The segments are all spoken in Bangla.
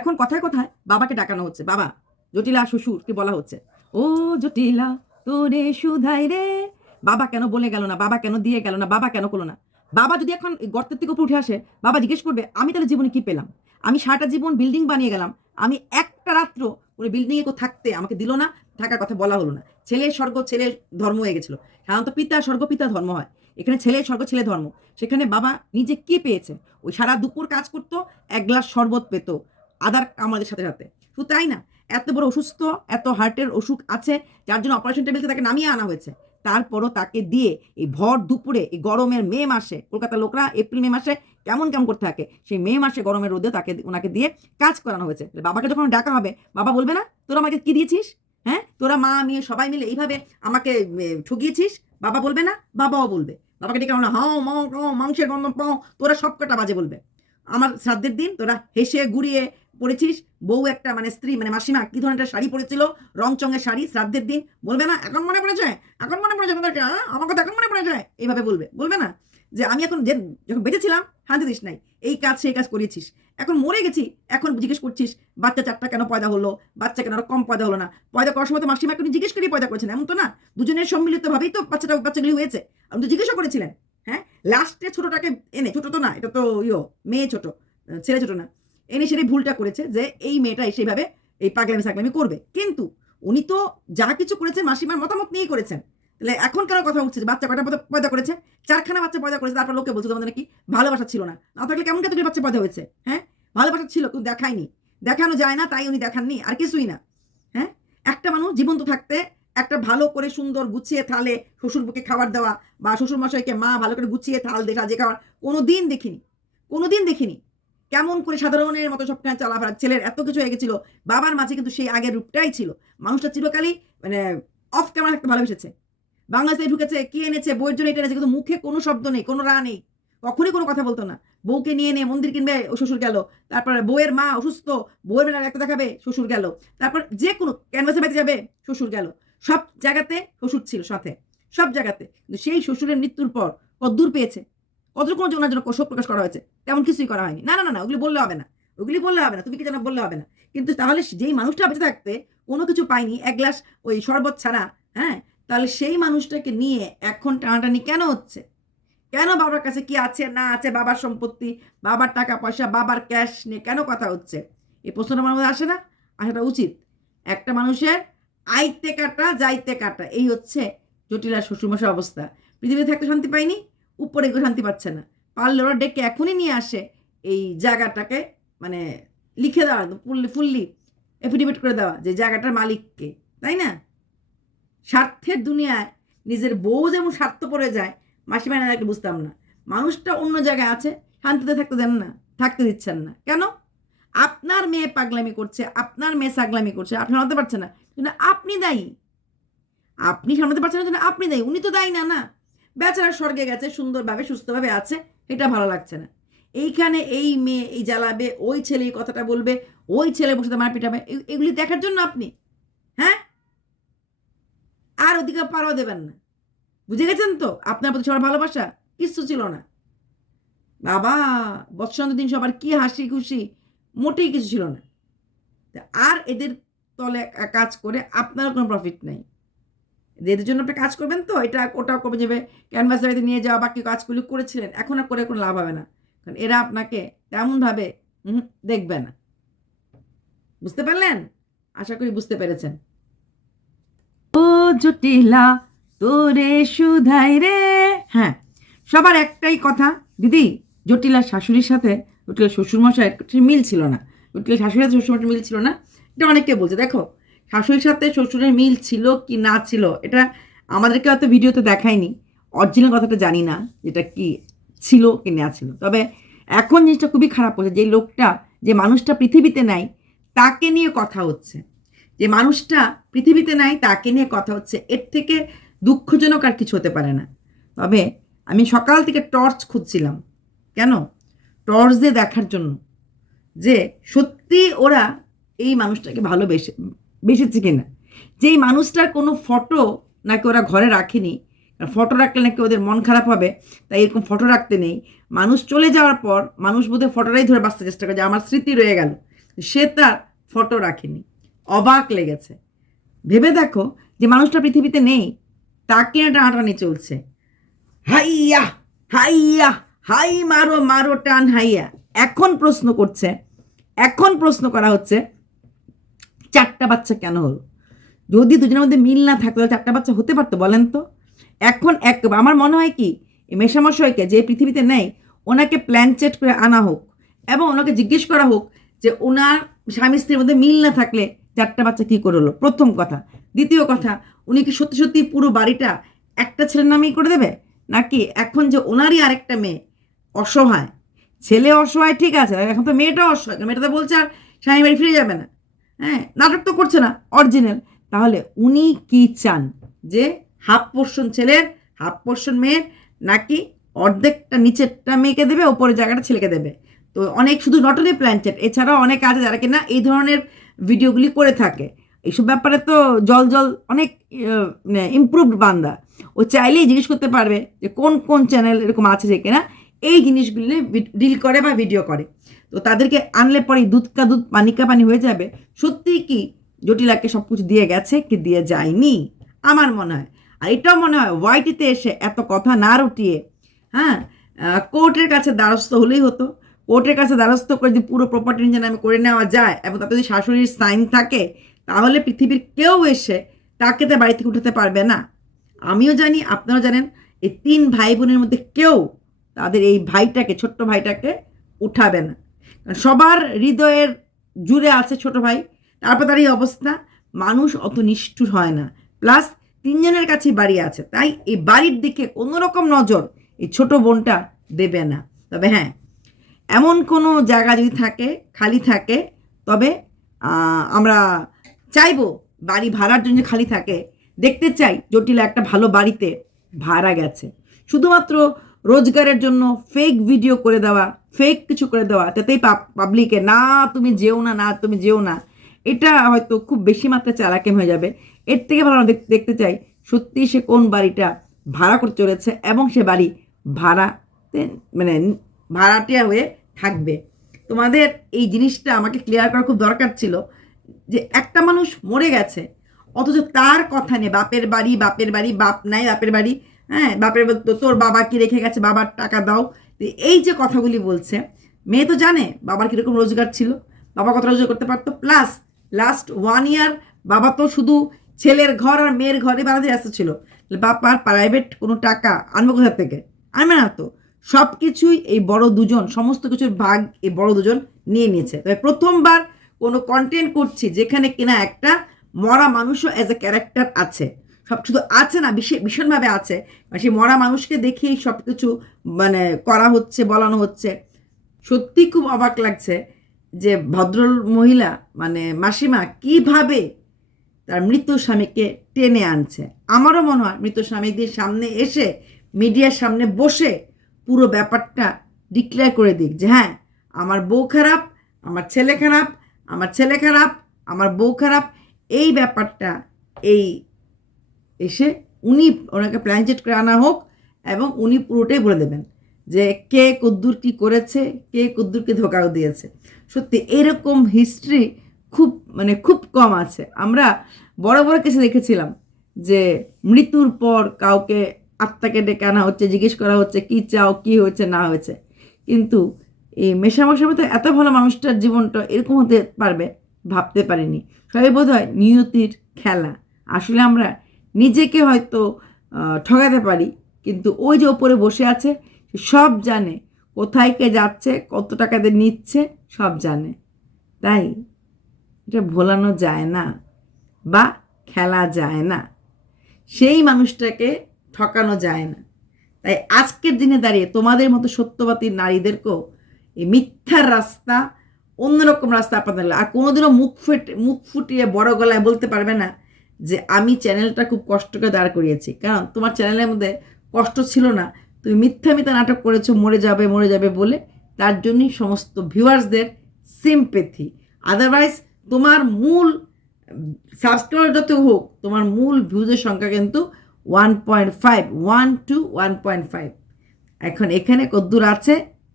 এখন কথায় কথায় বাবাকে ডাকানো হচ্ছে। বাবা, জটিলা শ্বশুরকে বলা হচ্ছে। ও জটিলা, তোরে সুধাই রে। বাবা কেন বলে গেল না? বাবা কেন দিয়ে গেল না? বাবা কেন করল না? বাবা যদি এখন গর্তের থেকে উপরে উঠে আসে, বাবা জিজ্ঞেস করবে, আমি তাহলে জীবনে কি পেলাম? আমি সারাটা জীবন বিল্ডিং বানিয়ে গেলাম। আমি একটা রাত্র ওই বিল্ডিংয়ে থাকতে আমাকে দিল না, থাকার কথা বলা হলো না। ছেলে স্বর্গ ছেলে ধর্ম হয়ে গেছিল। সাধারণত পিতা স্বর্গ, পিতা ধর্ম হয়। এখানে ছেলে স্বর্গ ছেলে ধর্ম। সেখানে বাবা নিজে কি পেয়েছে? ওই সারা দুপুর কাজ করতো, এক গ্লাস শরবত পেত। আদার আমাদের সাথে সাথে। শুধু তাই না, এত বড় অসুস্থ, এত হার্টের অসুখ আছে, যার জন্য অপারেশন টেবিল থেকে তাকে নামিয়ে আনা হয়েছে। তারপরও তাকে দিয়ে এই ভর দুপুরে, এই গরমের মে মাসে, কলকাতার লোকরা এপ্রিল, মে মাসে কেমন কেমন করতে থাকে, সেই মে মাসে গরমের রোদে তাকে ওনাকে দিয়ে কাজ করানো হয়েছে। বাবাকে যখন ডাকা হবে, বাবা বলবে না, তোরা আমাকে কি দিয়েছিস? হ্যাঁ? তোরা মা মেয়ে সবাই মিলে এইভাবে আমাকে ঠকিয়েছিস? বাবা বলবে না, বাবাও বলবে। বাবাকে ডেকে আমরা হাও, মাও মাংসের গন্ধ পাও, তোরা সব কটা বাজে বলবে। আমার শ্রাদ্ধের দিন তোরা হেসে ঘুরিয়ে পড়েছিস? বউ একটা মানে স্ত্রী মানে মাসিমা, কি ধরনের একটা শাড়ি পরেছিল রং চঙের শাড়ি, শ্রাদ্ধের দিন। বলবে না, এখন মনে পড়েছে? এখন মনে পড়েছে তোমাদেরকে? আমার কথা এখন মনে পড়ে যায় এইভাবে বলবে। বলবে না যে আমি এখন যে, যখন বেঁচেছিলাম, শান্তি দিস নাই। এই কাজ, সেই কাজ করিয়েছিস। এখন মরে গেছি, এখন জিজ্ঞেস করছিস, বাচ্চা চারটা কেন পয়দা হলো? বাচ্চা কেন কম পয়দা হলো না? পয়দা করার সময় তো মাসিমা এখন জিজ্ঞেস করেই পয়দা করেছেন এমন তো না? দুজনের সম্মিলিতভাবেই তো বাচ্চাটা, বাচ্চাগুলি হয়েছে। আপনি তো জিজ্ঞাসা করেছিলেন হ্যাঁ? লাস্টে ছোটটাকে এনে, ছোট তো না, এটা তো ইয়ো, মেয়ে ছোট, ছেলে ছোট না। এনে সেটাই ভুলটা করেছে যে এই মেয়েটা সেইভাবে এই পাগলামি সাগলামি করবে। কিন্তু উনি তো যা কিছু করেছে মাসিমার মতামত নিয়েই করেছেন। তাহলে এখন কেন কথা উঠছে বাচ্চা কটা পয়দা- করেছে? চারখানা বাচ্চা পয়দা করেছে, তারপর লোকে বলছে তোমাদের নাকি ভালোবাসা ছিল না। না থাকলে কেমন কতগুলি বাচ্চা পয়দা হয়েছে? হ্যাঁ? ভালোবাসা ছিল, কিন্তু দেখায়নি। দেখানো যায় না, তাই উনি দেখাননি, আর কিছুই না। হ্যাঁ? একটা মানুষ জীবন্ত থাকতে একটা ভালো করে সুন্দর গুছিয়ে থালে শ্বশুরকে খাবার দেওয়া বা শ্বশুর মশাইকে মা ভালো করে গুছিয়ে থাল দেখা যে খাবার কোনো দিন দেখিনি। কোনো দিন দেখিনি। কেমন করে সাধারণের মতো সবখানে চলাফেরা ছেলের এত কিছু হয়ে গেছিল। বাবার মাঝে কিন্তু সেই আগের রূপটাই ছিল। মানুষটা চিরকালই মানে অফ ক্যামেরা থাকতে ভালোবেসেছে। বাংলাদেশে ঢুকেছে, কি এনেছে, বইয়ের জন্য এটা কিন্তু মুখে কোনো শব্দ নেই, কোনো রা নেই। কখনই কোনো কথা বলতো না। বউকে নিয়ে নিয়ে মন্দির কিনবে, ও শ্বশুর গেল। তারপরে বউয়ের মা অসুস্থ, বউয়ের মেলা একটা দেখাবে, শ্বশুর গেল। তারপর যে কোনো ক্যানভাসে বেঁধে যাবে, শ্বশুর গেল। সব জায়গাতে শ্বশুর ছিল সাথে। সব জায়গাতে। কিন্তু সেই শ্বশুরের মৃত্যুর পর কদ্দূর পেয়েছে? কতটুকু ওনার জন্য শোক প্রকাশ করা হয়েছে? তেমন কিছুই করা হয়নি। না না না না, ওগুলি বললে হবে না। ওগুলি বললে হবে না। তুমি কি জানো, বললে হবে না। কিন্তু তাহলে যেই মানুষটা বেঁচে থাকতে কোনো কিছু পায়নি, এক গ্লাস ওই শরবত ছাড়া হ্যাঁ তাহলে সেই মানুষটাকে নিয়ে এখন টানাটানি কেন হচ্ছে? কেন বাবার কাছে কি আছে, না আছে, বাবার সম্পত্তি, বাবার টাকা, পয়সা, বাবার ক্যাশ নিয়ে কেন কথা হচ্ছে? এই প্রশ্নটা আমার মধ্যে আসে না? আসাটা উচিত। একটা মানুষের আইতে কাটা, যাইতে কাটা, এই হচ্ছে জটিলা শ্বশুরমশাই অবস্থা। পৃথিবীতে থাকতে শান্তি পাইনি উপরে শান্তি পাচ্ছে না। পারলে ওরা ডেকে এখনই নিয়ে আসে এই জায়গাটাকে মানে লিখে দেওয়া, ফুললি ফুললি এফিডেভিট করে দেওয়া যে জায়গাটার মালিককে, তাই না? স্বার্থের দুনিয়ায় নিজের বউ যেমন স্বার্থ পড়ে যায়, মাসিমা না একটু বুঝতাম না। মানুষটা অন্য জায়গায় আছে, শান্তিতে থাকতে দেন না, থাকতে দিচ্ছেন না। কেন? আপনার মেয়ে পাগলামি করছে, আপনার মেয়ে সাগলামি করছে, আপনি সামলাতে পারছেন না। আপনি দায়ী। আপনি সামলাতে পারছেন না, আপনি দায়ী। উনি তো দায়ী না না। বেচারা স্বর্গে গেছে, সুন্দরভাবে, সুস্থভাবে আছে, এটা ভালো লাগছে না। এইখানে এই মেয়ে এই জ্বালাবে, ওই ছেলে এই কথাটা বলবে, ওই ছেলে বসে মার পিটাবে এগুলি দেখার জন্য আপনি হ্যাঁ? আর ওদিকে পারও দেবেন না। বুঝে গেছেন তো? আপনার প্রতি সবার ভালোবাসা? কিচ্ছু ছিল না। বাবা বৎসন্ত দিন সবার কি হাসি খুশি, মোটেই কিছু ছিল না। আর এদের তলে কাজ করে আপনার কোনো প্রফিট নেই। এদের জন্য আপনি কাজ করবেন তো, এটা ওটা করবেন যাবে। ক্যানভাস বাড়িতে নিয়ে যাওয়া বাকি কাজগুলি করেছিলেন, এখন আর করে কোনো লাভ হবে না। কারণ এরা আপনাকে তেমনভাবে দেখবে না। বুঝতে পারলেন? আশা করি বুঝতে পেরেছেন। ও জটিলা, তোরে সুধাই রে। হ্যাঁ সবার একটাই কথা, দিদি জটিলার শাশুড়ির সাথে জটিলার শ্বশুরমশাইয়ের মিল ছিল না। জটিলার শাশুড়ির সাথে শ্বশুরমশাইয়ের মিল ছিল না। এটা অনেকে বলছে, দেখো শাশুড়ির সাথে শ্বশুরের মিল ছিল কি না ছিল, এটা আমাদেরকে হয়তো ভিডিওতে দেখায়নি। অরিজিনাল কথাটা জানি না যেটা কি ছিল কি না ছিল। তবে এখন জিনিসটা খুবই খারাপ হচ্ছে যে লোকটা, যে মানুষটা পৃথিবীতে নাই, তাকে নিয়ে কথা হচ্ছে। যে মানুষটা পৃথিবীতে নাই, তাকে নিয়ে কথা হচ্ছে, এর থেকে দুঃখজনক আর কিছু হতে পারে না। তবে আমি সকাল থেকে টর্চ খুঁজছিলাম। কেন? টর্চ দিয়ে দেখার জন্য। যে সত্যি ওরা এই মানুষটাকে ভালোবেসে বেসেছে কিনা? যেই মানুষটার কোনো ফটো নাকি ওরা ঘরে রাখেনি ফটো রাখলে নাকি ওদের মন খারাপ হবে, তাই এরকম ফটো রাখতে নেই। মানুষ চলে যাওয়ার পর মানুষ বোধহয় ফটোটাই ধরে বাঁচতে চেষ্টা করে যে আমার স্মৃতি রয়ে গেল। সে তার ফটো রাখেনি। অবাক লেগেছে। ভেবে দেখো যে মানুষটা পৃথিবীতে নেই, তাকে টানাটানি চলছে। হাইয়া হাইয়া, হাই মারো মারো, টান, হাইয়া। এখন প্রশ্ন করছে, এখন প্রশ্ন করা হচ্ছে চারটা বাচ্চা কেন হলো? যদি দুজনের মধ্যে মিল না থাকতো, তাহলে চারটা বাচ্চা হতে পারতো বলেন তো? এখন এক, আমার মনে হয় কি মেশামশাইকে যে পৃথিবীতে নেই, ওনাকে প্ল্যান চেট করে আনা হোক এবং ওনাকে জিজ্ঞেস করা হোক যে ওনার স্বামী স্ত্রীর মধ্যে মিল না থাকলে চারটা বাচ্চা কী করে হলো? প্রথম কথা। দ্বিতীয় কথা, উনি কি সত্যি সত্যি পুরো বাড়িটা একটা ছেলের নামেই করে দেবে? নাকি এখন যে ওনারই আরেকটা মেয়ে অসহায়? ছেলে অসহায় ঠিক আছে, এখন তো মেয়েটাও অসহায়, মেয়েটা তো বলছে আর স্বামী বাড়ি ফিরে যাবে না। হ্যাঁ নাটক তো করছে না অরিজিনাল তাহলে উনি কি চান? যে হাফ পোর্শন ছেলের হাফ পোর্শন মেয়ের, নাকি অর্ধেকটা নিচেরটা মেয়েকে দেবে, ওপরের জায়গাটা ছেলেকে দেবে? তো অনেক শুধু নট অনলি প্ল্যানচেট এছাড়াও অনেক আছে যারা কিনা এই ধরনের ভিডিওগুলি করে থাকে। এইসব ব্যাপারে তো জল জল অনেক ইমপ্রুভড বান্দা। ও চাইলেই জিজ্ঞেস করতে পারবে যে কোন কোন চ্যানেল এরকম আছে যে কিনা, এই জিনিসগুলি ডিল করে বা ভিডিও করে। তো তাদেরকে আনলে পরেই দুধ কা দুধ পানি কা পানি হয়ে যাবে। সত্যিই কি জটিলাকে সব কিছু দিয়ে গেছে কি দিয়ে যায়নি? আমার মনে হয়। আর এটাও মনে হয় ওয়াইটিতে এসে এত কথা না রুটিয়ে হ্যাঁ কোর্টের কাছে দ্বারস্থ হলেই হতো। কোর্টের কাছে দ্বারস্থ করে যদি পুরো প্রপার্টি যেন আমি করে নেওয়া যায় এবং তাতে যদি শাশুড়ির সাইন থাকে, তাহলে পৃথিবীর কেউ এসে তাকে তো বাড়ি থেকে উঠাতে পারবে না। আমিও জানি, আপনারাও জানেন, এই তিন ভাই বোনের মধ্যে কেউ তাদের এই ভাইটাকে, ছোট্ট ভাইটাকে উঠাবে না। সবার হৃদয়ের জুড়ে আছে ছোট ভাই, তারপর তার এই অবস্থা, মানুষ অত নিষ্ঠুর হয় না। প্লাস তিনজনের কাছেই বাড়ি আছে, তাই এই বাড়ির দিকে কোনো রকম নজর এই ছোট বোনটা দেবে না। তবে হ্যাঁ এমন কোনো জায়গা যদি থাকে, খালি থাকে, তবে আমরা চাইব বাড়ি ভাড়ার জন্য খালি থাকে, দেখতে চাই জটিলা একটা ভালো বাড়িতে ভাড়া গেছে। শুধুমাত্র রোজগারের জন্য ফেক ভিডিও করে দেওয়া ফেক কিছু করে দেওয়া, তাতেই পাবলিকে না, তুমি যেও না না, তুমি যেও না। এটা হয়তো খুব বেশি মাত্রায় চালাকে হয়ে যাবে। এর থেকে ভালো আমরা দেখতে চাই, সত্যি সে কোন বাড়িটা ভাড়া করতে চলেছে এবং সে বাড়ি ভাড়াতে মানে ভাড়াটিয়া হয়ে থাকবে। তোমাদের এই জিনিসটা আমাকে ক্লিয়ার করা খুব দরকার ছিল যে একটা মানুষ মরে গেছে, অথচ তার কথা নেই, বাপের বাড়ি বাপের বাড়ি, বাপ নাই, বাপের বাড়ি হ্যাঁ বাপের তোর বাবা কি রেখে গেছে, বাবার টাকা দাও এই যে কথাগুলি বলছে, মেয়ে তো জানে বাবার কীরকম রোজগার ছিল, বাবা কত রোজগার করতে পারতো প্লাস লাস্ট ওয়ান ইয়ার বাবা তো শুধু ছেলের ঘর আর মেয়ের ঘরে বানাতে ব্যস্ত ছিল। বাপার প্রাইভেট কোনো টাকা আনব কোথা থেকে? আনবে না তো। সব কিছুই এই বড় দুজন, সমস্ত কিছুর ভাগ এই বড় দুজন নিয়ে নিয়েছে। তবে প্রথমবার কোনো কন্টেন্ট করছি যেখানে কিনা একটা মরা মানুষও অ্যাজ এ ক্যারেক্টার আছে। সব শুধু আছে না বিশেষ ভীষণভাবে আছে। সেই মরা মানুষকে দেখেই সব কিছু মানে করা হচ্ছে, বলানো হচ্ছে। সত্যি খুব অবাক লাগছে যে ভদ্র মহিলা মানে মাসিমা কীভাবে তার মৃত স্বামীকে টেনে আনছে। আমারও মনে হয় মৃত স্বামীদের সামনে এসে, মিডিয়ার সামনে বসে পুরো ব্যাপারটা ডিক্লেয়ার করে দিক যে হ্যাঁ আমার বউ খারাপ, আমার ছেলে খারাপ, আমার ছেলে খারাপ, আমার বউ খারাপ, এই ব্যাপারটা, এই এসে উনি ওনাকে প্ল্যানচেট করে আনা হোক এবং উনি পুরোটাই বলে দেবেন যে কে কদ্দুর কী করেছে, কে কদ্দুরকে ধোকাও দিয়েছে। সত্যি এরকম হিস্ট্রি খুব মানে খুব কম আছে। আমরা বড় বড় কেসে দেখেছিলাম যে মৃত্যুর পর কাউকে আত্মাকে ডেকে আনা হচ্ছে, জিজ্ঞেস করা হচ্ছে, কী চাও, কী হয়েছে, না হয়েছে। কিন্তু এই মেশামশার মতো এত ভালো মানুষটার জীবনটা এরকম হতে পারবে, ভাবতে পারিনি। সবাই বোধ হয় নিয়তির খেলা। আসলে আমরা নিজেকে হয়তো ঠকাতে পারি। কিন্তু ওই যে ওপরে বসে আছে সব জানে। কোথায় কে যাচ্ছে, কত টাকাতে নিচ্ছে, সব জানে। তাই এটা ভোলানো যায় না বা খেলা যায় না। সেই মানুষটাকে ঠকানো যায় না। তাই আজকের দিনে দাঁড়িয়ে তোমাদের মতো সত্যবাদী নারীদেরকেও এই মিথ্যার রাস্তা, অন্যরকম রাস্তা আপনাদের আর কোনোদিনও মুখ ফুটে মুখ ফুটিয়ে বড় গলায় বলতে পারবে না যে আমি চ্যানেলটা খুব কষ্ট করে দাঁড় করিয়েছি। কারণ তোমার চ্যানেলের মধ্যে কষ্ট ছিল না। তুমি মিথ্যা মিথ্যা নাটক করেছ, মরে যাবে মরে যাবে বলে। তার জন্যই সমস্ত ভিউয়ার্সদের সিম্পেথি আদারওয়াইজ তোমার মূল সাবস্ক্রাইবার যত হোক, তোমার মূল ভিউজের সংখ্যা কিন্তু one point five one two one point five এখন এখানে কদ্দূর আছে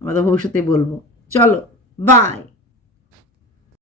আমাদের ভবিষ্যতে বলব। চলো বাই